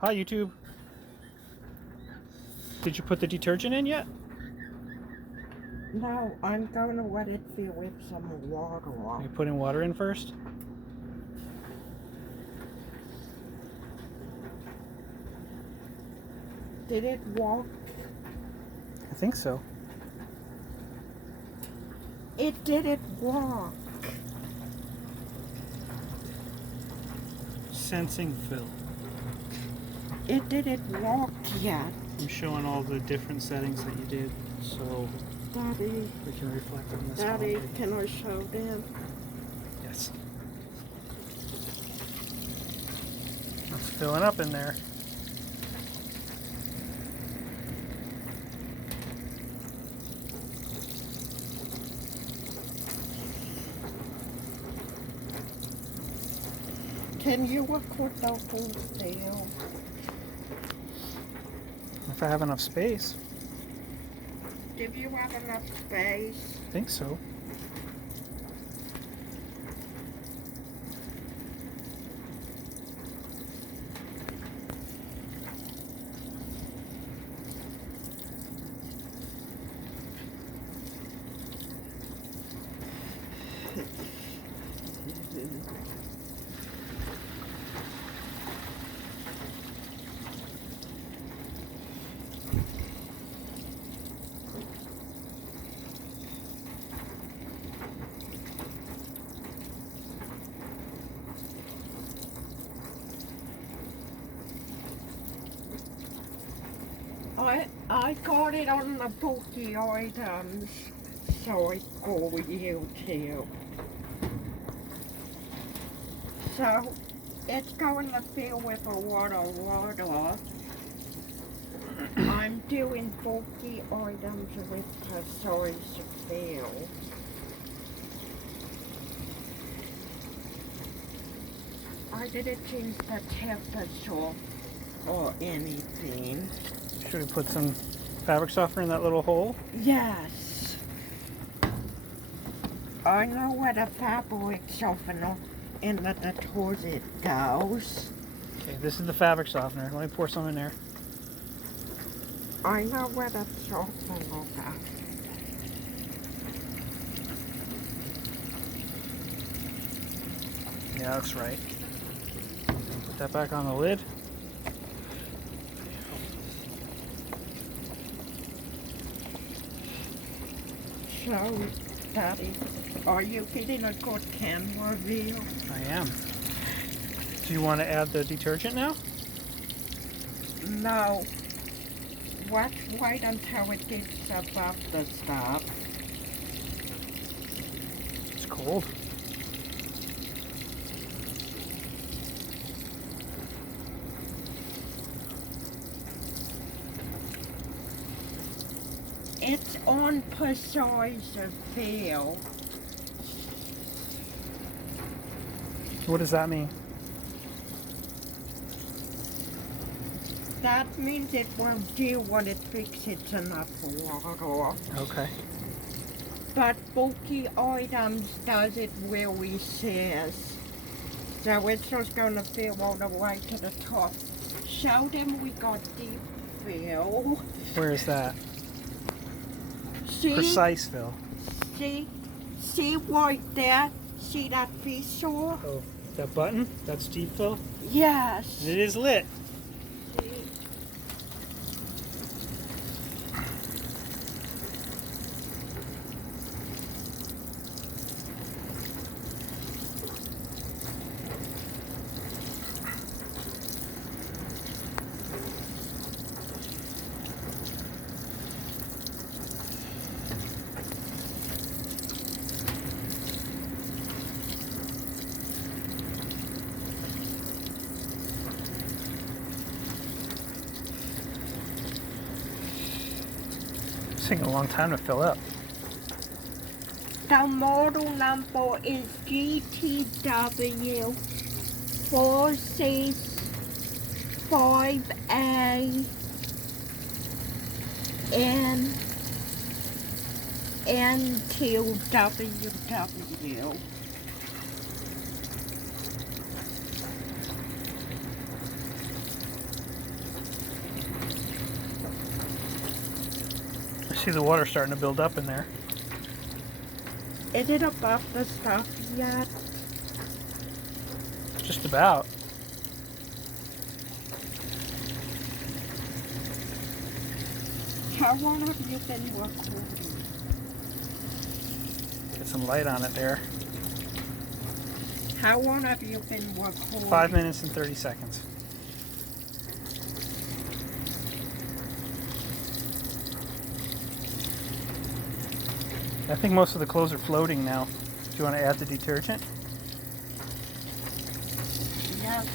Hi, YouTube. Did you put the detergent in yet? No, I'm going to let it fill with some water. Are you putting water in first? Did it work? I think so. It didn't work. Sensing fill. It didn't work yet. I'm showing all the different settings that you did so Daddy, we can reflect on this. Daddy, properly. can I show them? Yes. It's filling up in there. Can you record the whole deal? If I have enough space. Do you have enough space? I think so. I got it on the bulky items, so I go with YouTube. So it's going to fill with a lot of water. I'm doing bulky items with the size of fill. I didn't change the temperature or anything. Should have put some fabric softener in that little hole. Yes. I know where the fabric softener in the detergent goes. Okay, this is the fabric softener. Let me pour some in there. I know where the softener goes. Yeah, that's right. Put that back on the lid. So, Daddy, are you getting a good camera view? I am. Do you want to add the detergent now? No. Wait until it gets above the stuff. It's cold. It's on precise fill. What does that mean? That means it won't do what it thinks it's enough water. Okay. But bulky items does it where we says. So it's just gonna fill all the way to the top. Show them we got deep fill. Where is that? See? Precise fill. See right there? See that fissure? Oh, that button? That's deep fill? Yes. It is lit. It's taking a long time to fill up. The model number is GTW 465A N2WW. I see the water starting to build up in there. Is it above the stuff yet? Just about. How long have you been recording? Get some light on it there. How long have you been recording? 5 minutes and 30 seconds. I think most of the clothes are floating now. Do you want to add the detergent? Yes.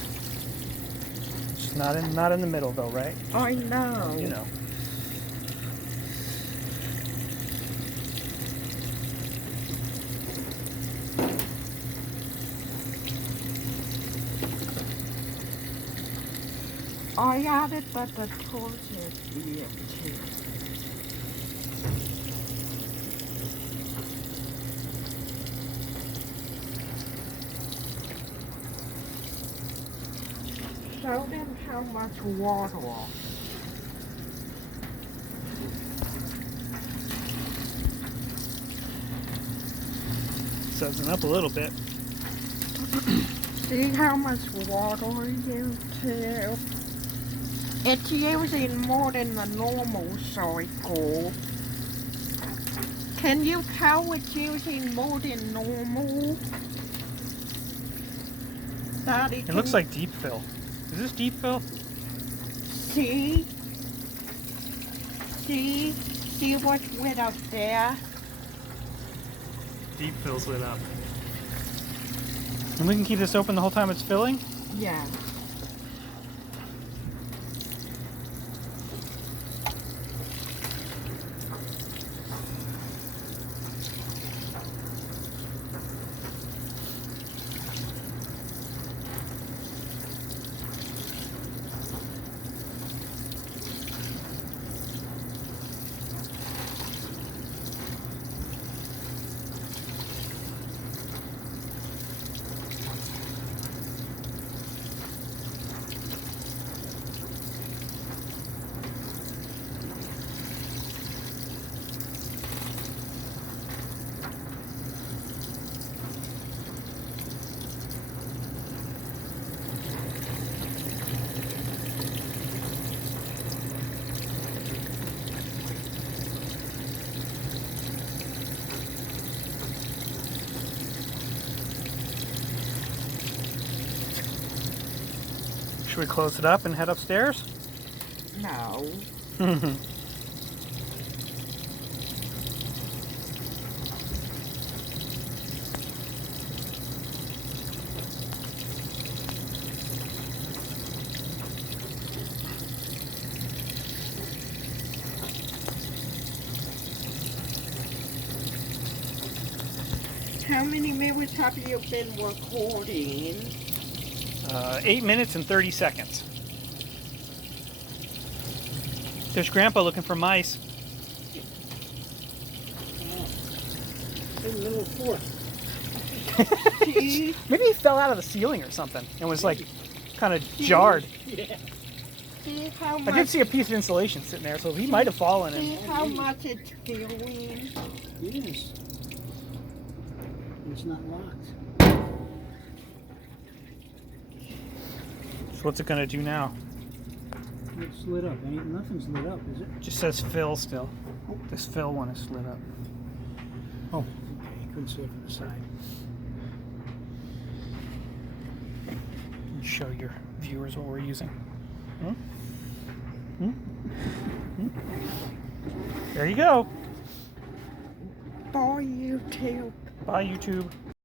Just not in the middle though, right? I know. You know. I added the detergent here too. Show them how much water. Sudsing up a little bit. See how much water you too. It's using more than the normal cycle. Can you tell it's using more than normal? Daddy, It looks like deepfill. Is this deepfill? See? See what's lit up there? Deepfill's lit up. And we can keep this open the whole time it's filling? Yeah. Should we close it up and head upstairs? No. How many minutes have you been recording? 8 minutes and 30 seconds. There's Grandpa looking for mice. See? Maybe he fell out of the ceiling or something and was like kind of jarred. Yeah. See how I much? did see a piece of insulation sitting there, so he might have fallen. See And how much it's filling? Yes. It's not locked. so what's it gonna do now? It's lit up. Nothing's lit up, is it? Just says fill still. This fill one is lit up. Oh, okay. You couldn't see it from the side. Show your viewers what we're using. Hmm? Hmm? Hmm? There you go. Bye, YouTube. Bye, YouTube.